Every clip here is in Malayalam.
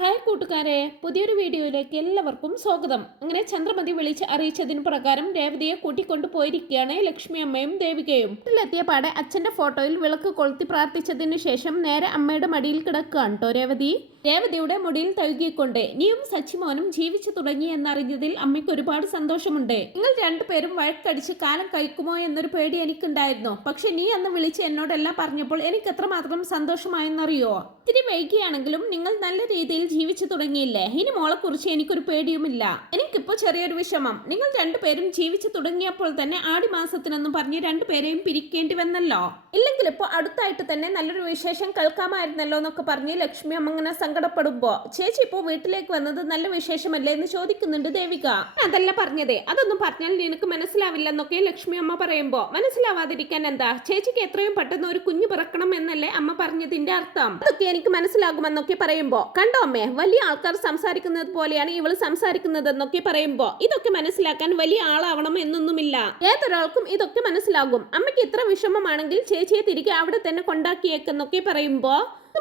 ഹായ് കൂട്ടുകാരെ, പുതിയൊരു വീഡിയോയിലേക്ക് എല്ലാവർക്കും സ്വാഗതം. അങ്ങനെ ചന്ദ്രമതി വിളിച്ച് അറിയിച്ചതിന് പ്രകാരം രേവതിയെ കൂട്ടിക്കൊണ്ടു പോയിരിക്കുകയാണ് ലക്ഷ്മി അമ്മയും ദേവികയും. വീട്ടിലെത്തിയ പാടെ അച്ഛന്റെ ഫോട്ടോയിൽ വിളക്ക് കൊളുത്തി പ്രാർത്ഥിച്ചതിനു ശേഷം നേരെ അമ്മയുടെ മടിയിൽ കിടക്കുകയാണ് കേട്ടോ രേവതിയുടെ മുടിയിൽ തഴുകിക്കൊണ്ട് നീയും സച്ചിമോനും ജീവിച്ചു തുടങ്ങി എന്നറിഞ്ഞതിൽ അമ്മയ്ക്ക് ഒരുപാട് സന്തോഷമുണ്ട്. നിങ്ങൾ രണ്ടുപേരും വഴക്കടിച്ച് കാലം കഴിക്കുമോ എന്നൊരു പേടി എനിക്കുണ്ടായിരുന്നു. പക്ഷെ നീ അന്ന് വിളിച്ച് എന്നോടെല്ലാം പറഞ്ഞപ്പോൾ എനിക്ക് എത്രമാത്രം സന്തോഷമായെന്നറിയോ. ഇത്തിരി വൈകിയാണെങ്കിലും നിങ്ങൾ നല്ല രീതിയിൽ ജീവിച്ചു തുടങ്ങിയില്ലേ. ഇനി മോളെ കുറിച്ച് എനിക്കൊരു പേടിയുമില്ല. എനിക്കിപ്പോ ചെറിയൊരു വിഷമം. നിങ്ങൾ രണ്ടുപേരും ജീവിച്ചു തുടങ്ങിയപ്പോൾ തന്നെ ആടി മാസത്തിനൊന്നും പറഞ്ഞ് രണ്ടുപേരെയും പിരിക്കേണ്ടി വന്നല്ലോ. ഇല്ലെങ്കിൽ ഇപ്പൊ അടുത്തായിട്ട് തന്നെ നല്ലൊരു വിശേഷം കേൾക്കാമായിരുന്നല്ലോ എന്നൊക്കെ പറഞ്ഞ് ലക്ഷ്മി അമ്മ ഇങ്ങനെ സങ്കടപ്പെടുമ്പോ ചേച്ചി ഇപ്പോ വീട്ടിലേക്ക് വന്നത് നല്ല വിശേഷമല്ലേ എന്ന് ചോദിക്കുന്നുണ്ട് ദേവിക. അതല്ല പറഞ്ഞതേ, അതൊന്നും പറഞ്ഞാൽ നിനക്ക് മനസ്സിലാവില്ല എന്നൊക്കെ ലക്ഷ്മി അമ്മ പറയുമ്പോ മനസ്സിലാവാതിരിക്കാൻ എന്താ, ചേച്ചിക്ക് എത്രയും പെട്ടെന്ന് ഒരു കുഞ്ഞു പിറക്കണം എന്നല്ലേ അമ്മ പറഞ്ഞതിന്റെ അർത്ഥം. അതൊക്കെ എനിക്ക് മനസ്സിലാകുമെന്നൊക്കെ പറയുമ്പോ കണ്ടോ അമ്മേ, വലിയ ആൾക്കാർ സംസാരിക്കുന്നത് പോലെയാണ് ഇവള് സംസാരിക്കുന്നത് എന്നൊക്കെ പറയുമ്പോ ഇതൊക്കെ മനസ്സിലാക്കാൻ വലിയ ആളാവണം എന്നൊന്നുമില്ല. ഏതൊരാൾക്കും ഇതൊക്കെ മനസ്സിലാകും. അമ്മയ്ക്ക് ഇത്ര വിഷമമാണെങ്കിൽ ചേച്ചിയെ തിരികെ അവിടെ തന്നെ കൊണ്ടാക്കിയേക്കെന്നൊക്കെ പറയുമ്പോ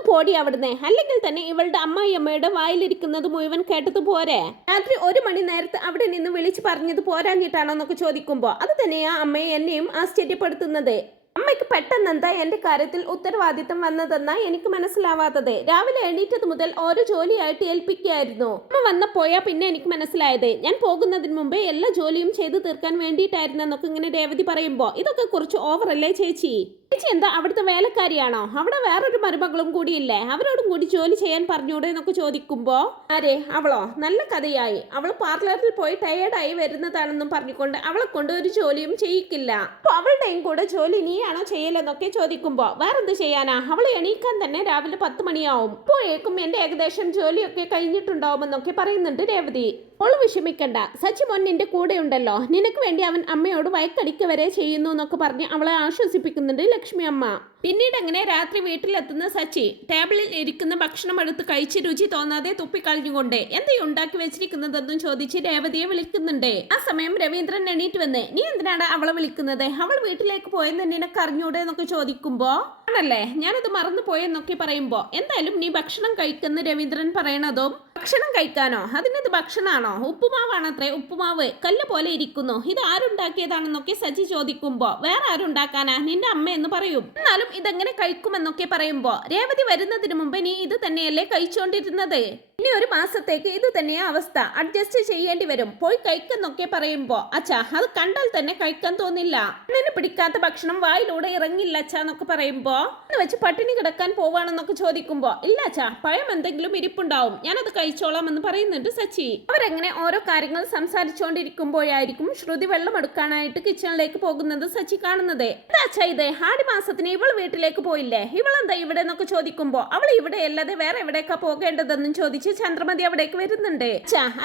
പോടി അവിടുന്ന്, അല്ലെങ്കിൽ തന്നെ ഇവളുടെ അമ്മായിയമ്മയുടെ വായിലിരിക്കുന്നത് മുഴുവൻ കേട്ടത് പോരെ. രാത്രി 1 മണി നേരത്ത് അവിടെ നിന്ന് വിളിച്ചു പറഞ്ഞത് പോരാഞ്ഞിട്ടാണോ എന്നൊക്കെ ചോദിക്കുമ്പോ അത് തന്നെയാ അമ്മയെ എന്നെയും ആശ്ചര്യപ്പെടുത്തുന്നത്. അമ്മയ്ക്ക് പെട്ടെന്ന് എന്താ എന്റെ കാര്യത്തിൽ ഉത്തരവാദിത്തം വന്നതെന്നാ എനിക്ക് മനസ്സിലാവാത്തത്. രാവിലെ എണീറ്റത് മുതൽ ഓരോ ജോലിയായിട്ട് ഏൽപ്പിക്കുകയായിരുന്നു. അമ്മ വന്നപ്പോയാ പിന്നെ എനിക്ക് മനസ്സിലായത് ഞാൻ പോകുന്നതിന് മുമ്പേ എല്ലാ ജോലിയും ചെയ്തു തീർക്കാൻ വേണ്ടിയിട്ടായിരുന്നു എന്നൊക്കെ ഇങ്ങനെ രേവതി പറയുമ്പോ ഇതൊക്കെ കുറച്ച് ഓവറല്ലേ ചേച്ചി. ചേച്ചി എന്താ അവിടുത്തെ വേലക്കാരിയാണോ? അവിടെ വേറൊരു മരുമകളും കൂടിയില്ലേ, അവരോടും കൂടി ജോലി ചെയ്യാൻ പറഞ്ഞൂടെ എന്നൊക്കെ ചോദിക്കുമ്പോ ആരെ അവളോ, നല്ല കഥയായി. അവൾ പാർലറിൽ പോയി ടയേർഡായി വരുന്നതാണെന്നും പറഞ്ഞുകൊണ്ട് അവളെ കൊണ്ട് ഒരു ജോലിയും ചെയ്യിക്കില്ല. അപ്പൊ അവളുടെയും കൂടെ ജോലി നീയാണോ ചെയ്യലെന്നൊക്കെ ചോദിക്കുമ്പോ വേറെന്ത് ചെയ്യാനാ, അവൾ എണീക്കാൻ തന്നെ രാവിലെ 10 മണിയാവും. ഇപ്പോഴേക്കും എന്റെ ഏകദേശം ജോലിയൊക്കെ കഴിഞ്ഞിട്ടുണ്ടാവുമെന്നൊക്കെ പറയുന്നുണ്ട് രേവതി. ഓള് വിഷമിക്കണ്ട, സച്ചിമോൻ നിന്റെ കൂടെ ഉണ്ടല്ലോ, നിനക്ക് വേണ്ടി അവൻ അമ്മയോട് വയക്കടിക്ക വരെ ചെയ്യുന്നു എന്നൊക്കെ പറഞ്ഞ് അവളെ ആശ്വസിപ്പിക്കുന്നുണ്ട് ലക്ഷ്മി അമ്മ. പിന്നീട് അങ്ങനെ രാത്രി വീട്ടിലെത്തുന്ന സച്ചി ടേബിളിൽ ഇരിക്കുന്ന ഭക്ഷണം എടുത്ത് കഴിച്ച് രുചി തോന്നാതെ തുപ്പിക്കളഞ്ഞുകൊണ്ട് എന്താ ഉണ്ടാക്കി വെച്ചിരിക്കുന്നതെന്നും ചോദിച്ച് രേവതിയെ വിളിക്കുന്നുണ്ട്. ആ സമയം രവീന്ദ്രൻ എണീറ്റ് വന്ന് നീ എന്തിനാണ് അവളെ വിളിക്കുന്നത്, അവൾ വീട്ടിലേക്ക് പോയെന്ന് നിനക്ക് അറിഞ്ഞൂടെ എന്നൊക്കെ ചോദിക്കുമ്പോ ആണല്ലേ, ഞാനത് മറന്നു പോയെന്നൊക്കെ പറയുമ്പോ എന്തായാലും നീ ഭക്ഷണം കഴിക്കുന്ന രവീന്ദ്രൻ പറയണതും ഭക്ഷണം കഴിക്കാനോ, അതിനത് ഭക്ഷണമാണോ, ഉപ്പുമാവാണത്രേ, ഉപ്പുമാവ് കല്ല് പോലെ ഇരിക്കുന്നു, ഇത് ആരുണ്ടാക്കിയതാണെന്നൊക്കെ സച്ചി ചോദിക്കുമ്പോ വേറെ ആരുണ്ടാക്കാനാ, നിന്റെ അമ്മ എന്ന് പറയും. എന്നാലും ഇതെങ്ങനെ കഴിക്കുമെന്നൊക്കെ പറയുമ്പോ രേവതി വരുന്നതിന് മുമ്പ് നീ ഇത് തന്നെയല്ലേ കഴിച്ചോണ്ടിരുന്നത്, ഇനി 1 മാസത്തേക്ക് ഇത് തന്നെയാ അവസ്ഥ, അഡ്ജസ്റ്റ് ചെയ്യേണ്ടി വരും, പോയി കഴിക്കെന്നൊക്കെ പറയുമ്പോ അച്ഛാ അത് കണ്ടാൽ തന്നെ കഴിക്കാൻ തോന്നില്ല, എന്നെ പിടിക്കാത്ത ഭക്ഷണം വായിലൂടെ ഇറങ്ങില്ല അച്ഛാ എന്നൊക്കെ പറയുമ്പോ എന്ന് വെച്ച് പട്ടിണി കിടക്കാൻ പോവാണെന്നൊക്കെ ചോദിക്കുമ്പോ ഇല്ല അച്ഛാ, പഴം എന്തെങ്കിലും ഇരിപ്പുണ്ടാവും, ഞാനത് കഴിച്ചോളാം എന്ന് പറയുന്നുണ്ട് സച്ചി. അവരെങ്ങനെ ഓരോ കാര്യങ്ങൾ സംസാരിച്ചുകൊണ്ടിരിക്കുമ്പോഴായിരിക്കും ശ്രുതി വെള്ളം എടുക്കാനായിട്ട് കിച്ചണിലേക്ക് പോകുന്നത് സച്ചി കാണുന്നത്. എന്താ അച്ഛാ ഇത്, ആടി മാസത്തിന് ഇവൾ വീട്ടിലേക്ക് പോയില്ലേ, ഇവളെന്താ ഇവിടെ എന്നൊക്കെ ചോദിക്കുമ്പോ അവൾ ഇവിടെ അല്ലാതെ വേറെ എവിടേക്കാ പോകേണ്ടതെന്നും ചോദിച്ച് ചന്ദ്രമതി അവിടേക്ക് വരുന്നുണ്ട്.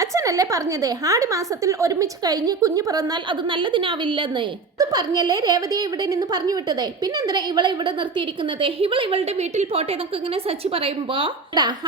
അച്ഛനല്ലേ പറഞ്ഞത് ആടി മാസത്തിൽ ഒരുമിച്ച് കഴിഞ്ഞ് കുഞ്ഞു പിറന്നാൽ അത് നല്ലതിനാവില്ലെന്ന്, ഇത് പറഞ്ഞല്ലേ രേവതിയെ ഇവിടെ നിന്ന് പറഞ്ഞു വിട്ടത്, പിന്നെന്തിനാ ഇവളെ ഇവിടെ നിർത്തിയിരിക്കുന്നത്, ഇവൾ ഇവളുടെ വീട്ടിൽ പോട്ടെ എന്നൊക്കെ ഇങ്ങനെ സച്ചി പറയുമ്പോ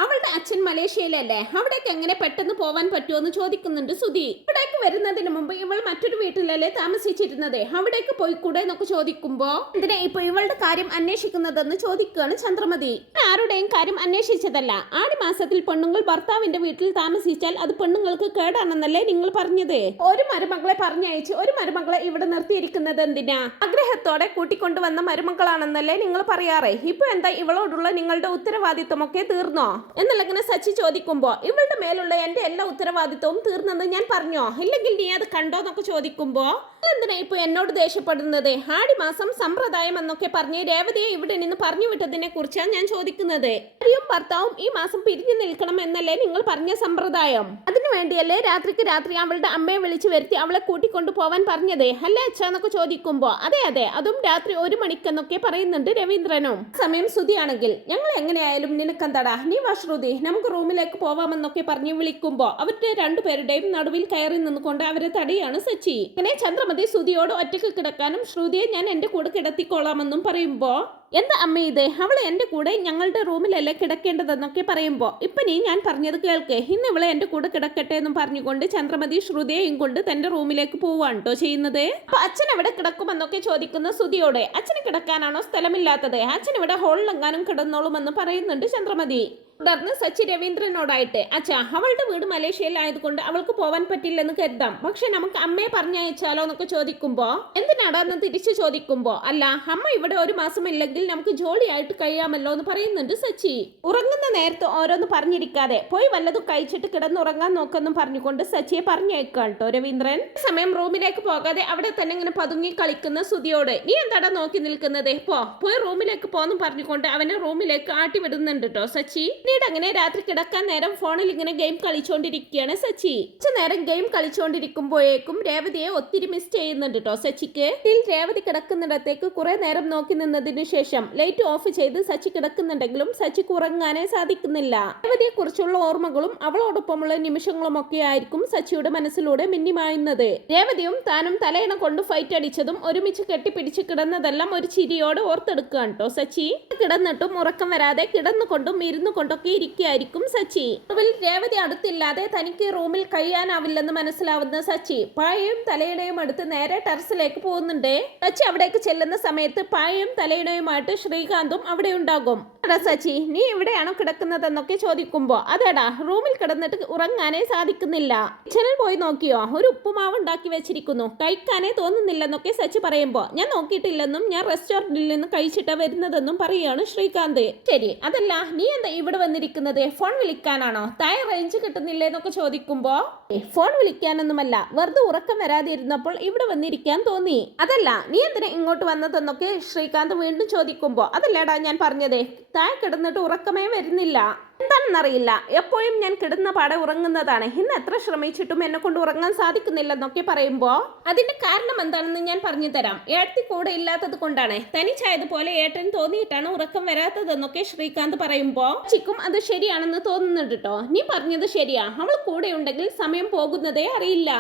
അവളുടെ അച്ഛൻ മലേഷ്യയിലല്ലേ, അവിടേക്ക് എങ്ങനെ പെട്ടെന്ന് പോവാൻ പറ്റുമോ എന്ന് ചോദിക്കുന്നുണ്ട് സുധി. ഇവിടേക്ക് വരുന്നതിന് മുമ്പ് ഇവൾ മറ്റൊരു വീട്ടിലല്ലേ താമസിച്ചിരുന്നത്, അവിടേക്ക് പോയിക്കൂടെ എന്നൊക്കെ ചോദിക്കുമ്പോ എന്തിനാ ഇപ്പൊ ഇവളുടെ കാര്യം അന്വേഷിക്കുന്നതെന്ന് ചോദിക്കുകയാണ് ചന്ദ്രമതി. ആരുടെയും കാര്യം അന്വേഷിച്ചതല്ല, ആടി മാസത്തിൽ പെണ്ണുങ്ങൾ ഭർത്താവിന്റെ വീട്ടിൽ താമസിച്ചാൽ അത് പെണ്ണുങ്ങൾക്ക് കേടാണെന്നല്ലേ നിങ്ങൾ പറഞ്ഞത്, ഒരു മരുമകളെ പറഞ്ഞയച്ച് ഒരു മരുമകളെ ഇവിടെ നിർത്തിയിരിക്കുന്നത് എന്തിനാ, ആഗ്രഹത്തോടെ കൂട്ടിക്കൊണ്ടുവന്ന മരുമകളാണെന്നല്ലേ നിങ്ങൾ പറയാറേ, ഇപ്പൊ എന്താ ഇവളോടുള്ള നിങ്ങളുടെ ഉത്തരവാദിത്വമൊക്കെ തീർന്നോ എന്നല്ല സച്ചി ചോദിക്കുമ്പോ ഇവളുടെ മേലുള്ള എന്റെ എല്ലാ ഉത്തരവാദിത്വവും തീർന്നെന്ന് ഞാൻ പറഞ്ഞോ, ഇല്ലെങ്കിൽ നീ അത് കണ്ടോ എന്നൊക്കെ ചോദിക്കുമ്പോ എന്തിനാ ഇപ്പൊ എന്നോട് ദേഷ്യപ്പെടുന്നത്, ആടി മാസം സമ്പ്രദായം എന്നൊക്കെ പറഞ്ഞ് രേവതിയെ ഇവിടെ നിന്ന് പറഞ്ഞു വിട്ടതിനെ കുറിച്ചാണ് ഞാൻ ചോദിക്കുന്നത്. ഭാര്യയും ഭർത്താവും ഈ മാസം പിരിഞ്ഞു നിൽക്കണം എന്നല്ലേ നിങ്ങൾ പറഞ്ഞ സമ്പ്രദായം, അതിനു വേണ്ടിയല്ലേ രാത്രിക്ക് രാത്രി അവളുടെ അമ്മയെ വിളിച്ചു വരുത്തി അവളെ കൂട്ടിക്കൊണ്ടു പോവാൻ പറഞ്ഞത് അല്ലേ അച്ഛ എന്നൊക്കെ ചോദിക്കുമ്പോ അതെ അതെ, അതും രാത്രി 1 മണിക്കെന്നൊക്കെ പറയുന്നുണ്ട് രവീന്ദ്രനും. സമയം ശ്രുതിയാണെങ്കിൽ ഞങ്ങൾ എങ്ങനെയായാലും നിനക്കെന്താടാ, നീ വാ ശ്രുതി നമുക്ക് റൂമിലേക്ക് പോവാമെന്നൊക്കെ പറഞ്ഞ് വിളിക്കുമ്പോ അവരുടെ രണ്ടുപേരുടെയും നടുവിൽ കയറി നിന്നുകൊണ്ട് അവരെ തടിയാണ് സച്ചി. ഇങ്ങനെ ചന്ദ്രമതി ശ്രുതിയോട് ഒറ്റയ്ക്ക് കിടക്കാനും ശ്രുതിയെ ഞാൻ എന്റെ കൂടെ കിടത്തിക്കോളാമെന്നും പറയുമ്പോ എന്താ അമ്മ ഇത്, അവളെ എന്റെ കൂടെ ഞങ്ങളുടെ റൂമിലല്ലേ കിടക്കേണ്ടതെന്നൊക്കെ പറയുമ്പോ ഇപ്പൊ നീ ഞാൻ പറഞ്ഞത് കേൾക്ക്, ഇന്ന് ഇവളെ എന്റെ കൂടെ കിടക്കട്ടെ എന്നും പറഞ്ഞുകൊണ്ട് ചന്ദ്രമതി ശ്രുതിയെയും കൊണ്ട് തന്റെ റൂമിലേക്ക് പോവാണ് കേട്ടോ ചെയ്യുന്നത്. അപ്പൊ അച്ഛൻ എവിടെ കിടക്കുമെന്നൊക്കെ ചോദിക്കുന്ന ശ്രുതിയോടെ അച്ഛന് കിടക്കാനാണോ സ്ഥലമില്ലാത്തത്, അച്ഛൻ ഇവിടെ ഹോളിലെങ്ങാനും കിടന്നോളുമെന്ന് പറയുന്നുണ്ട് ചന്ദ്രമതി. തുടർന്ന് സച്ചി രവീന്ദ്രനോടായിട്ട്, അച്ഛാ, അവളുടെ വീട് മലേഷ്യയിലായതുകൊണ്ട് അവൾക്ക് പോവാൻ പറ്റില്ലെന്ന് കരുതാം, പക്ഷെ നമുക്ക് അമ്മയെ പറഞ്ഞയച്ചാലോ എന്നൊക്കെ ചോദിക്കുമ്പോ, എന്തിനാടാന്ന് തിരിച്ചു ചോദിക്കുമ്പോ, അല്ല, അമ്മ ഇവിടെ ഒരു മാസം ഇല്ലെങ്കിൽ നമുക്ക് ജോലിയായിട്ട് കഴിയാമല്ലോ എന്ന് പറയുന്നുണ്ട് സച്ചി. ഉറങ്ങുന്ന നേരത്ത് ഓരോന്ന് പറഞ്ഞിരിക്കാതെ പോയി വല്ലതും കഴിച്ചിട്ട് കിടന്നുറങ്ങാൻ നോക്കെന്നും പറഞ്ഞുകൊണ്ട് സച്ചിയെ പറഞ്ഞേക്കാം കേട്ടോ രവീന്ദ്രൻ. സമയം റൂമിലേക്ക് പോകാതെ അവിടെ തന്നെ ഇങ്ങനെ പതുങ്ങി കളിക്കുന്ന സുധിയോട്, നീ എന്താടാ നോക്കി നിൽക്കുന്നത്, പോയി റൂമിലേക്ക് പോന്നും പറഞ്ഞുകൊണ്ട് അവനെ റൂമിലേക്ക് ആട്ടി വിടുന്നുണ്ട് കേട്ടോ സച്ചി. പിന്നീട് അങ്ങനെ രാത്രി കിടക്കാൻ നേരം ഫോണിൽ ഇങ്ങനെ ഗെയിം കളിച്ചോണ്ടിരിക്കുകയാണ് സച്ചി. കുറച്ചു നേരം ഗെയിം കളിച്ചോണ്ടിരിക്കുമ്പോഴേക്കും രേവതിയെ ഒത്തിരി മിസ് ചെയ്യുന്നുണ്ട് കേട്ടോ സച്ചിക്ക്. രേവതി കിടക്കുന്നിടത്തേക്ക് കുറെ നേരം നോക്കി നിന്നതിനു ശേഷം ലൈറ്റ് ഓഫ് ചെയ്ത് സച്ചി കിടക്കുന്നുണ്ടെങ്കിലും സച്ചിക്ക് ഉറങ്ങാനേ സാധിക്കുന്നില്ല. രേവതിയെ കുറിച്ചുള്ള ഓർമ്മകളും അവളോടൊപ്പമുള്ള നിമിഷങ്ങളും ഒക്കെ ആയിരിക്കും സച്ചിയുടെ മനസ്സിലൂടെ മിന്നിമായുന്നത്. രേവതിയും താനും തലയിണ കൊണ്ട് ഫൈറ്റ് അടിച്ചതും ഒരുമിച്ച് കെട്ടിപ്പിടിച്ച് കിടന്നതെല്ലാം ഒരു ചിരിയോടെ ഓർത്തെടുക്കുകയാണ് കേട്ടോ സച്ചി. കിടന്നിട്ടും ഉറക്കം വരാതെ കിടന്നുകൊണ്ടും ഇരുന്നു കൊണ്ടൊക്കെ ഇരിക്കുകയായിരിക്കും സച്ചി. രേവതി അടുത്തില്ലാതെ തനിക്ക് റൂമിൽ കഴിയാനാവില്ലെന്ന് മനസ്സിലാവുന്ന സച്ചി പായയും തലയിണയും അടുത്ത് നേരെ ടെറസിലേക്ക് പോകുന്നുണ്ട്. സച്ചി അവിടേക്ക് ചെല്ലുന്ന സമയത്ത് പായയും തലയിണയുമായിട്ട് ശ്രീകാന്തും അവിടെ ഉണ്ടാകും. സച്ചി, നീ ഇവിടെയാണോ കിടക്കുന്നതെന്നൊക്കെ ചോദിക്കുമ്പോ, അതെടാ, റൂമിൽ കിടന്നിട്ട് ഉറങ്ങാനേ സാധിക്കുന്നില്ല. കിച്ചണിൽ പോയി നോക്കിയോ, ഒരു ഉപ്പുമാവ് ഉണ്ടാക്കി വെച്ചിരിക്കുന്നു, കഴിക്കാനേ തോന്നുന്നില്ലെന്നൊക്കെ സച്ചി പറയുമ്പോ, ഞാൻ നോക്കിയിട്ടില്ലെന്നും ഞാൻ റെസ്റ്റോറന്റിൽ നിന്ന് കഴിച്ചിട്ടാ വരുന്നതെന്നും പറയുകയാണ് ശ്രീകാന്ത്. ശരി, അതല്ല, നീ എന്താ ഇവിടെ വന്നിരിക്കുന്നത്, ഫോൺ വിളിക്കാനാണോ, താഴെ റേഞ്ച് കിട്ടുന്നില്ലേ എന്നൊക്കെ ചോദിക്കുമ്പോ, ഫോൺ വിളിക്കാനൊന്നുമല്ല, വെറുതെ ഉറക്കം വരാതെ ഇരുന്നപ്പോൾ ഇവിടെ വന്നിരിക്കാൻ തോന്നി. അതല്ല, നീ എന്തിനാ ഇങ്ങോട്ട് വന്നതെന്നൊക്കെ ശ്രീകാന്ത് വീണ്ടും ചോദിക്കുമ്പോ, അതല്ലേടാ ഞാൻ പറഞ്ഞത്, താഴെ കിടന്നിട്ട് ഉറക്കമേ വരുന്നില്ല, എന്താണെന്നറിയില്ല, എപ്പോഴും ഞാൻ കിടന്ന പാടെ ഉറങ്ങുന്നതാണ്, ഇന്ന് എത്ര ശ്രമിച്ചിട്ടും എന്നെ കൊണ്ട് ഉറങ്ങാൻ സാധിക്കുന്നില്ലെന്നൊക്കെ പറയുമ്പോ, അതിന്റെ കാരണം എന്താണെന്ന് ഞാൻ പറഞ്ഞു തരാം. ഏട്ടത്തി കൂടെ ഇല്ലാത്തത് കൊണ്ടാണ്, തനിച്ചായതുപോലെ ഏട്ടൻ തോന്നിയിട്ടാണ് ഉറക്കം വരാത്തതെന്നൊക്കെ ശ്രീകാന്ത് പറയുമ്പോ ചിക്കും അത് ശരിയാണെന്ന് തോന്നുന്നുണ്ട് കേട്ടോ. നീ പറഞ്ഞത് ശരിയാ, അവൾ കൂടെ ഉണ്ടെങ്കിൽ സമയം പോകുന്നതേ അറിയില്ല.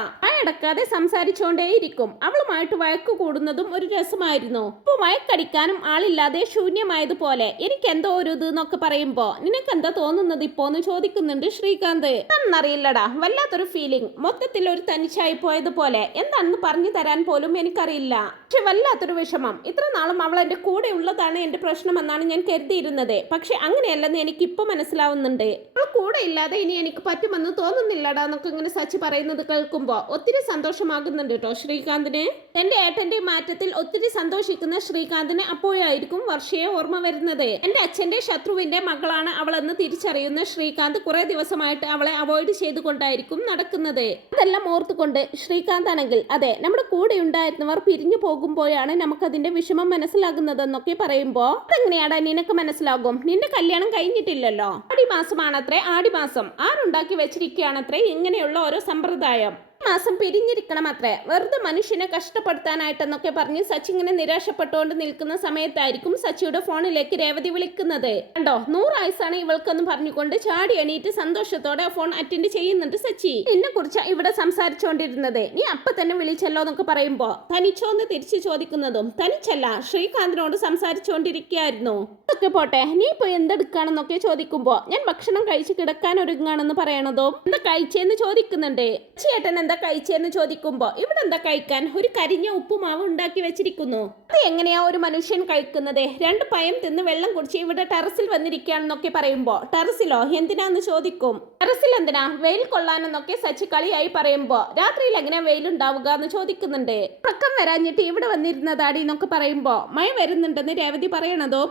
അടക്കാതെ സംസാരിച്ചോണ്ടേയിരിക്കും. അവളുമായിട്ട് വഴക്ക് കൂടുന്നതും ഒരു രസമായിരുന്നു. ഇപ്പൊ വഴക്കടിക്കാനും ആളില്ലാതെ ശൂന്യമായതുപോലെ എനിക്ക് എന്തോ ഒരു ഇത് എന്നൊക്കെ പറയുമ്പോ, നിനക്കെന്താ തോന്നുന്നത് ഇപ്പോന്ന് ചോദിക്കുന്നുണ്ട് ശ്രീകാന്ത്. എന്നറിയില്ലടാ, വല്ലാത്തൊരു ഫീലിംഗ്, മൊത്തത്തിൽ ഒരു തനിച്ചായി പോയതുപോലെ, എന്താണെന്ന് പറഞ്ഞു തരാൻ പോലും എനിക്കറിയില്ല. പക്ഷെ വല്ലാത്തൊരു വിഷമം. ഇത്ര നാളും അവൾ എന്റെ കൂടെ ഉള്ളതാണ് എന്റെ പ്രശ്നമെന്നാണ് ഞാൻ കരുതിയിരുന്നത്. പക്ഷെ അങ്ങനെയല്ലെന്ന് എനിക്ക് ഇപ്പൊ മനസ്സിലാവുന്നുണ്ട്. അവൾ കൂടെ ഇല്ലാതെ ഇനി എനിക്ക് പറ്റുമെന്ന് തോന്നുന്നില്ലടാ എന്നൊക്കെ ഇങ്ങനെ സച്ചി പറയുന്നത് കേൾക്കുമ്പോ ഒത്തിരി സന്തോഷമാകുന്നുണ്ട് കേട്ടോ ശ്രീകാന്തിന്. എന്റെ ഏട്ടന്റെ മാറ്റത്തിൽ ഒത്തിരി സന്തോഷിക്കുന്ന ശ്രീകാന്തിന് അപ്പോഴായിരിക്കും വർഷയെ ഓർമ്മ വരുന്നത്. എന്റെ അച്ഛന്റെ ശത്രുവിന്റെ മകളാണ് അവളെന്ന് തിരിച്ചറിയുന്ന ശ്രീകാന്ത് കുറെ ദിവസമായിട്ട് അവളെ അവോയ്ഡ് ചെയ്തുകൊണ്ടായിരിക്കും നടക്കുന്നത്. അതെല്ലാം ഓർത്തുകൊണ്ട് ശ്രീകാന്ത് ആണെങ്കിൽ, അതെ, നമ്മുടെ കൂടെ ഉണ്ടായിരുന്നവർ പിരിഞ്ഞു പോകുമ്പോഴാണ് നമുക്കതിന്റെ വിഷമം മനസ്സിലാകുന്നതെന്നൊക്കെ പറയുമ്പോ, അതെങ്ങനെയാടാ നിനക്ക് മനസ്സിലാകും, നിന്റെ കല്യാണം കഴിഞ്ഞിട്ടില്ലല്ലോ, ആടിമാസമാണത്രേ, ആടിമാസം ആരുണ്ടാക്കി വെച്ചിരിക്കുകയാണത്രേ ഇങ്ങനെയുള്ള ഓരോ സമ്പ്രദായം, മാസം പിരിഞ്ഞിരിക്കണം അത്രേ, വെറുതെ മനുഷ്യനെ കഷ്ടപ്പെടുത്താനായിട്ടെന്നൊക്കെ പറഞ്ഞ് സച്ചി ഇങ്ങനെ നിരാശപ്പെട്ടുകൊണ്ട് നിൽക്കുന്ന സമയത്തായിരിക്കും സച്ചിയുടെ ഫോണിലേക്ക് രേവതി വിളിക്കുന്നത്. കണ്ടോ, 100 ആയുസാണ് ഇവൾക്കെന്ന് പറഞ്ഞുകൊണ്ട് ചാടി എണീറ്റ് സന്തോഷത്തോടെ ഫോൺ അറ്റൻഡ് ചെയ്യുന്നുണ്ട് സച്ചി. നിന്നെ കുറിച്ച് ഇവിടെ സംസാരിച്ചുകൊണ്ടിരുന്നത്, നീ അപ്പൊ തന്നെ വിളിച്ചല്ലോ എന്നൊക്കെ പറയുമ്പോ, തനിച്ചോന്ന് തിരിച്ചു ചോദിക്കുന്നതും, തനിച്ചല്ല, ശ്രീകാന്തിനോട് സംസാരിച്ചുകൊണ്ടിരിക്കുകയായിരുന്നു. അതൊക്കെ പോട്ടെ, നീ ഇപ്പൊ എന്തെടുക്കാണെന്നൊക്കെ ചോദിക്കുമ്പോ, ഞാൻ ഭക്ഷണം കഴിച്ച് കിടക്കാൻ ഒരുങ്ങാണെന്ന് പറയണതും, എന്താ കഴിച്ചെന്ന് ചോദിക്കുന്നുണ്ട്. ചേട്ടൻ എന്താ കഴിച്ചെന്ന് ചോദിക്കുമ്പോ, ഇവിടെ എന്താ കഴിക്കാൻ, ഒരു കരിഞ്ഞ ഉപ്പുമാവ് ഉണ്ടാക്കി വെച്ചിരിക്കുന്നു, അത് എങ്ങനെയാ ഒരു മനുഷ്യൻ കഴിക്കുന്നത്, 2 പയം തിന്ന് വെള്ളം കുടിച്ച് ഇവിടെ ടെറസിൽ വന്നിരിക്കുകയാണെന്നൊക്കെ പറയുമ്പോ, ടെറസിലോ എന്തിനാന്ന് ചോദിക്കും. ടെറസിൽ എന്തിനാ, വെയിൽ കൊള്ളാനെന്നൊക്കെ സച്ചി കളിയായി പറയുമ്പോ, രാത്രിയിൽ എങ്ങനെ വെയിലുണ്ടാവുക എന്ന് ചോദിക്കുന്നുണ്ട്. ഉറക്കം വരാഞ്ഞിട്ട് ഇവിടെ വന്നിരുന്നതാടി എന്നൊക്കെ പറയുമ്പോ, മഴ വരുന്നുണ്ടെന്ന് രേവതി പറയണതും,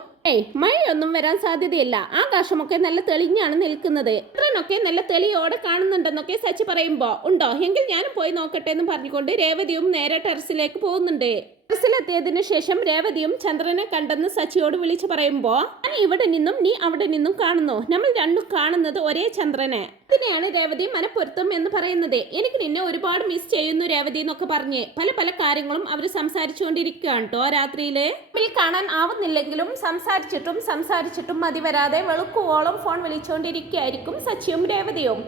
മഴയൊന്നും വരാൻ സാധ്യതയില്ല, ആകാശമൊക്കെ നല്ല തെളിഞ്ഞാണ് നിൽക്കുന്നത്, ചന്ദ്രനൊക്കെ നല്ല തെളിയോടെ കാണുന്നുണ്ടെന്നൊക്കെ സച്ചി പറയുമ്പോ, ഉണ്ടോ, എങ്കിൽ ഞാനും പോയി നോക്കട്ടെ എന്ന് പറഞ്ഞുകൊണ്ട് രേവതിയും നേരെ ടെറസിലേക്ക് പോകുന്നുണ്ട്. ടെറസിലെത്തിയതിനു ശേഷം രേവതിയും ചന്ദ്രനെ കണ്ടെന്ന് സച്ചിയോട് വിളിച്ചു പറയുമ്പോ, ഞാൻ ഇവിടെ നിന്നും നീ അവിടെ നിന്നും കാണുന്നു, നമ്മൾ രണ്ടും കാണുന്നത് ഒരേ ചന്ദ്രനെ. ഇതിനെയാണ് രേവതി മനപ്പൊരുത്തം എന്ന് പറയുന്നത്. എനിക്ക് നിന്നെ ഒരുപാട് മിസ് ചെയ്യുന്നു രേവതി എന്നൊക്കെ പറഞ്ഞ് പല പല കാര്യങ്ങളും അവർ സംസാരിച്ചുകൊണ്ടിരിക്കുകയാണ് കേട്ടോ. രാത്രിയില് കാണാൻ ആവുന്നില്ലെങ്കിലും സംസാരിച്ചിട്ടും മതി വരാതെ വെളുക്കുവോളം ഫോൺ വിളിച്ചുകൊണ്ടിരിക്കുകയായിരിക്കും സച്ചിയും രേവതിയും.